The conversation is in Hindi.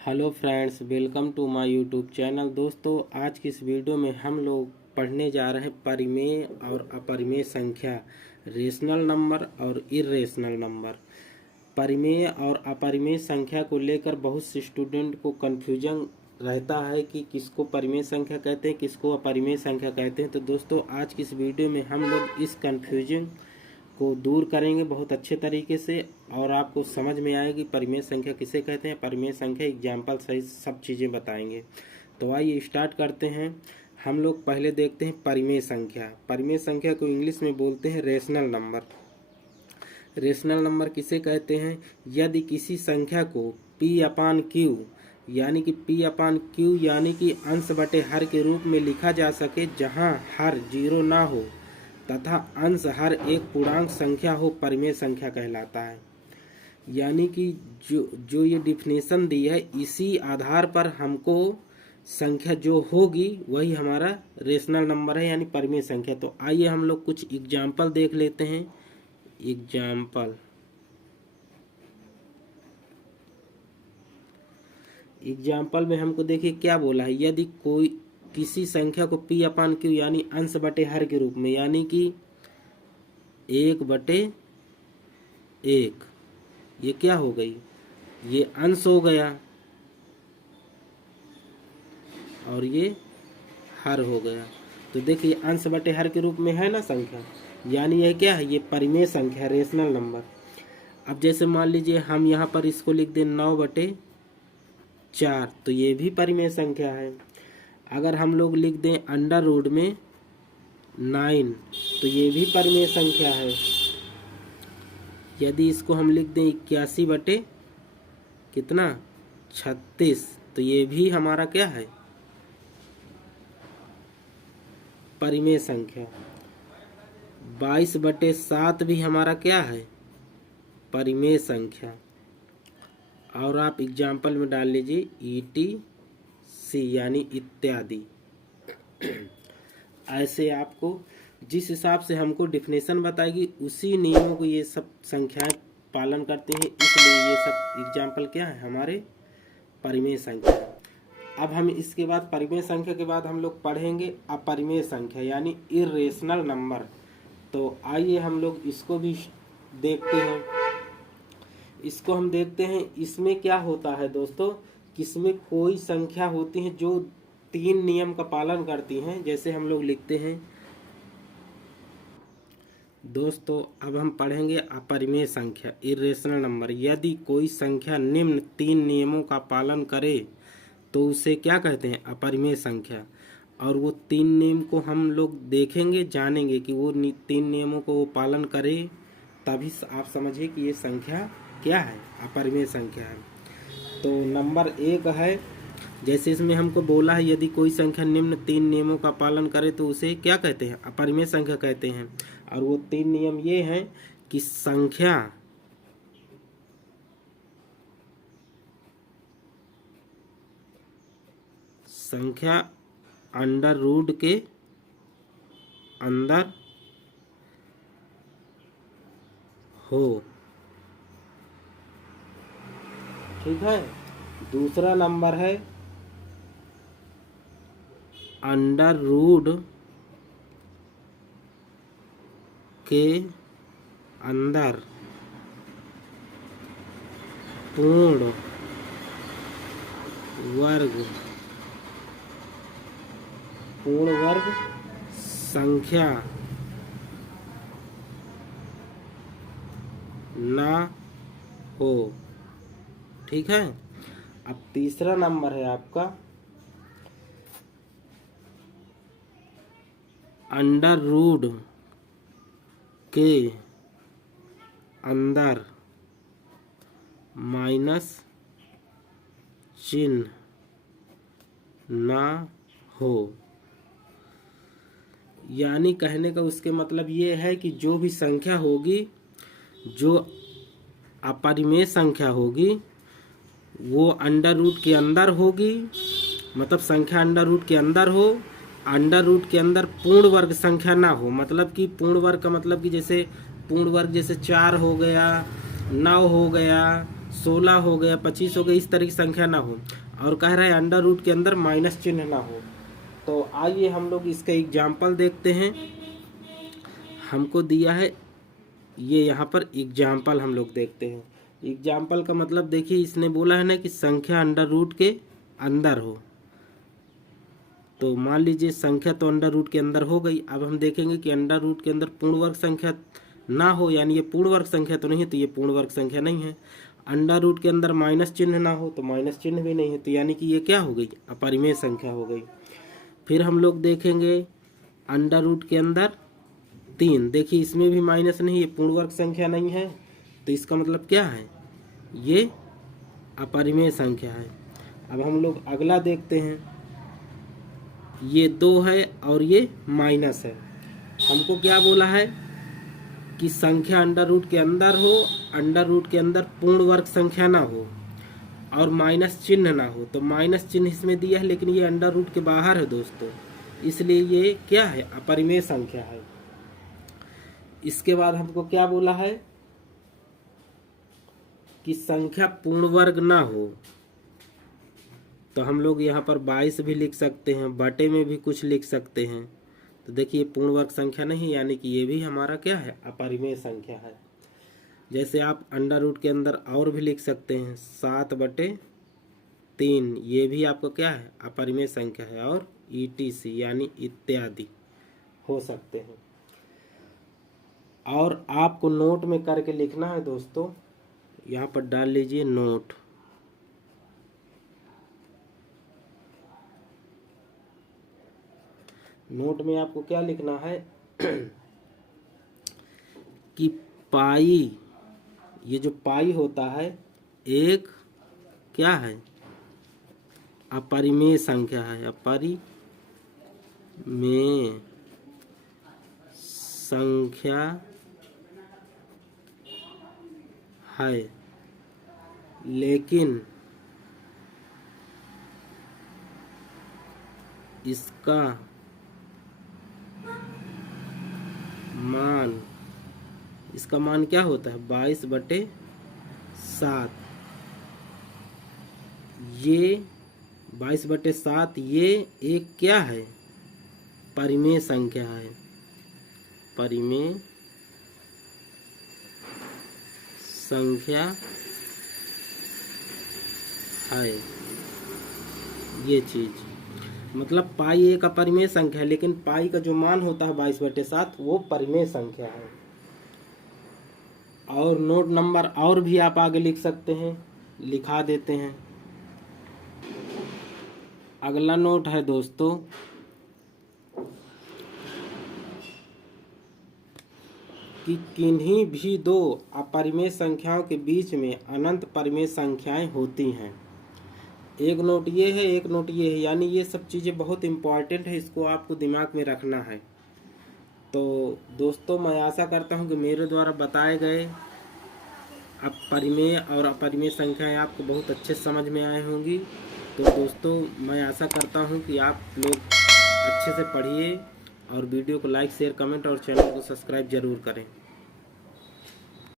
Hello friends, welcome to my YouTube channel. दोस्तों, आज की इस वीडियो में हम लोग पढ़ने जा रहे हैं परिमेय और अपरिमेय संख्या, रेशनल नंबर और इर्रेशनल नंबर। परिमेय और अपरिमेय संख्या को लेकर बहुत से स्टूडेंट को कन्फ्यूजन रहता है कि किसको परिमेय संख्या कहते हैं, किसको अपरिमेय संख्या कहते हैं। तो दोस्तों, आज की इस वीडियो में हम लोग इस कन्फ्यूजन को दूर करेंगे बहुत अच्छे तरीके से और आपको समझ में आएगी परिमेय संख्या किसे कहते हैं, परिमेय संख्या एग्जाम्पल सहित सब चीज़ें बताएंगे। तो आइए स्टार्ट करते हैं। हम लोग पहले देखते हैं परिमेय संख्या। परिमेय संख्या को इंग्लिश में बोलते हैं रेशनल नंबर। रेशनल नंबर किसे कहते हैं? यदि किसी संख्या को P/Q यानी कि P/Q यानी कि अंश बटे हर के रूप में लिखा जा सके, जहां हर जीरो ना हो तथा अंश हर एक पूर्णांक संख्या हो, परिमेय संख्या कहलाता है। यानी कि जो ये डिफिनेशन दी है, इसी आधार पर हमको संख्या जो होगी वही हमारा रेशनल नंबर है, यानी परिमेय संख्या। तो आइए हम लोग कुछ एग्जाम्पल देख लेते हैं। एग्जाम्पल में हमको देखिए क्या बोला है। यदि कोई किसी संख्या को P/Q यानी अंश बटे हर के रूप में, यानी कि 1/1, ये क्या हो गई, ये अंश हो गया और ये हर हो गया। तो देखिए अंश बटे हर के रूप में है ना संख्या, यानी यह क्या है, ये परिमेय संख्या है, रेशनल नंबर। अब जैसे मान लीजिए हम यहाँ पर इसको लिख दें 9/4, तो ये भी परिमेय संख्या है। अगर हम लोग लिख दें अंडर रूट में 9, तो ये भी परिमेय संख्या है। यदि इसको हम लिख दें 81/36, तो ये भी हमारा क्या है, परिमेय संख्या। 22/7 भी हमारा क्या है, परिमेय संख्या। और आप एग्जाम्पल में डाल लीजिए ETC यानी इत्यादि। ऐसे आपको जिस हिसाब से हमको डिफिनेशन बताएगी उसी नियमों को ये सब संख्याएं पालन करते हैं, इसलिए ये सब एग्जाम्पल क्या है, हमारे परिमेय संख्या। अब हम इसके बाद परिमेय संख्या के बाद हम लोग पढ़ेंगे अपरिमेय संख्या यानी इर्रेशनल नंबर। तो आइए हम लोग इसको भी देखते हैं। इसको हम देखते हैं। इसमें क्या होता है दोस्तों, किसमें कोई संख्या होती है जो 3 नियम का पालन करती हैं। जैसे हम लोग लिखते हैं दोस्तों, अब हम पढ़ेंगे अपरिमेय संख्या, इर्रेशनल नंबर। यदि कोई संख्या निम्न 3 नियमों का पालन करे तो उसे क्या कहते हैं, अपरिमेय संख्या। और वो 3 नियम को हम लोग देखेंगे, जानेंगे कि वो 3 नियमों को वो पालन करे, तभी आप समझिए कि ये संख्या क्या है, अपरिमेय संख्या है। तो नंबर 1 है, जैसे इसमें हमको बोला है यदि कोई संख्या निम्न 3 नियमों का पालन करे तो उसे क्या कहते हैं, अपरिमेय संख्या कहते हैं। और वो 3 नियम ये हैं कि संख्या अंडर रूट के अंदर हो, ठीक है। दूसरा नंबर है अंडर रूट के अंदर पूर्ण वर्ग संख्या ना हो, ठीक है। अब तीसरा नंबर है आपका अंडर रूट के अंदर माइनस चिन्ह ना हो। यानी कहने का उसके मतलब ये है कि जो भी संख्या होगी, जो अपरिमेय संख्या होगी, वो अंडर रूट के अंदर होगी, मतलब संख्या अंडर रूट के अंदर हो, अंडर रूट के अंदर पूर्ण वर्ग संख्या ना हो। मतलब कि पूर्ण वर्ग का मतलब कि जैसे पूर्ण वर्ग जैसे 4 हो गया, 9 हो गया, 16 हो गया, 25 हो गया, इस तरह की संख्या ना हो। और कह रहा है अंडर रूट के अंदर माइनस चिन्ह ना हो। तो आइए हम लोग इसका एग्जाम्पल देखते हैं। हमको दिया है ये यहाँ पर एग्जाम्पल, हम लोग देखते हैं। एग्जाम्पल का मतलब देखिए, इसने बोला है ना कि संख्या अंडर रूट के अंदर हो। तो मान लीजिए संख्या तो अंडर रूट के अंदर हो गई। अब हम देखेंगे कि अंडर रूट के अंदर पूर्ण वर्ग संख्या ना हो, यानी ये पूर्ण वर्ग संख्या तो नहीं है, तो ये पूर्ण वर्ग संख्या नहीं है। अंडर रूट के अंदर माइनस चिन्ह ना हो, तो माइनस चिन्ह भी नहीं है, तो यानी कि ये क्या हो गई, अपरिमेय संख्या हो गई। फिर हम लोग देखेंगे अंडर रूट के अंदर 3, देखिए इसमें भी माइनस नहीं, ये पूर्ण वर्ग संख्या नहीं है, तो इसका मतलब क्या है, ये अपरिमेय संख्या है। अब हम लोग अगला देखते हैं, ये 2 है और ये माइनस है। हमको क्या बोला है कि संख्या अंडर रूट के अंदर हो, अंडर रूट के अंदर पूर्ण वर्ग संख्या ना हो और माइनस चिन्ह ना हो। तो माइनस चिन्ह इसमें दिया है, लेकिन ये अंडर रूट के बाहर है दोस्तों, इसलिए ये क्या है, अपरिमेय संख्या है। इसके बाद हमको क्या बोला है कि संख्या पूर्ण वर्ग ना हो। तो हम लोग यहाँ पर 22 भी लिख सकते हैं, बटे में भी कुछ लिख सकते हैं। तो देखिए पूर्ण वर्ग संख्या नहीं, यानी कि ये भी हमारा क्या है, अपरिमेय संख्या है। जैसे आप अंडर रूट के अंदर और भी लिख सकते हैं 7/3, ये भी आपको क्या है, अपरिमेय संख्या है। और ETC यानी इत्यादि हो सकते हैं। और आपको नोट में करके लिखना है दोस्तों, यहाँ पर डाल लीजिए नोट। नोट में आपको क्या लिखना है कि पाई, ये जो पाई होता है एक क्या है, अपरिमेय संख्या है, अपरिमेय संख्या है, लेकिन इसका मान क्या होता है, 22/7। ये 22/7 ये एक क्या है, परिमेय संख्या है, परिमेय संख्या है। ये चीज मतलब पाई एक अपरिमेय संख्या है, लेकिन पाई का जो मान होता है 22/7 वो परिमेय संख्या है। और नोट नंबर और भी आप आगे लिख सकते हैं, लिखा देते हैं। अगला नोट है दोस्तों कि किन्हीं भी दो अपरिमेय संख्याओं के बीच में अनंत परिमेय संख्याएं होती हैं। एक नोट ये है, एक नोट ये है, यानी ये सब चीज़ें बहुत इम्पॉर्टेंट है, इसको आपको दिमाग में रखना है। तो दोस्तों मैं आशा करता हूँ कि मेरे द्वारा बताए गए परिमेय और अपरिमेय संख्याएं आपको बहुत अच्छे समझ में आए होंगी। तो दोस्तों मैं आशा करता हूँ कि आप लोग अच्छे से पढ़िए और वीडियो को लाइक शेयर कमेंट और चैनल को सब्सक्राइब जरूर करें।